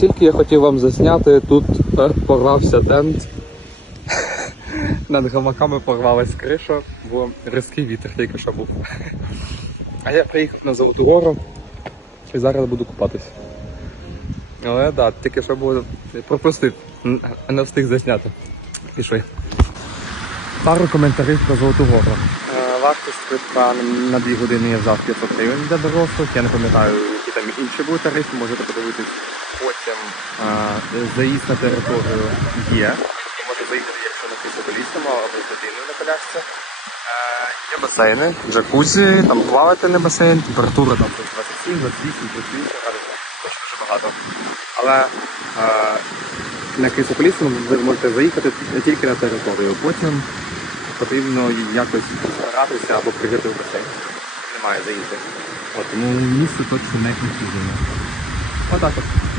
тільки я хотів вам засняти, тут е, порвався тент. Над гамаками порвалась криша, бо різкий вітер тільки що був. А я приїхав на Золоту Гору і зараз буду купатись. Але так, да, тільки що було пропустив, не встиг засняти. Пішли. Пару коментарів про Золоту Гору. Е, Вартість квитка на 2 години я взяв 500 гривень для дорослих. Я не пам'ятаю, які там інші були тарифи, можете подивитись. Потім е, заїзд на територію є. І може заїхати, якщо на фізикалістами або з дитиною на колясці. Є басейни, джакузі, там плавати не басейн, температура там 27, 28, 38 градусів. Точно дуже багато. Але е, на Крисополісну ви можете заїхати тільки на територію. Потім потрібно якось старатися або пригати в басейн. Немає заїзду. От, тому місце точно не конфузне. Отак от.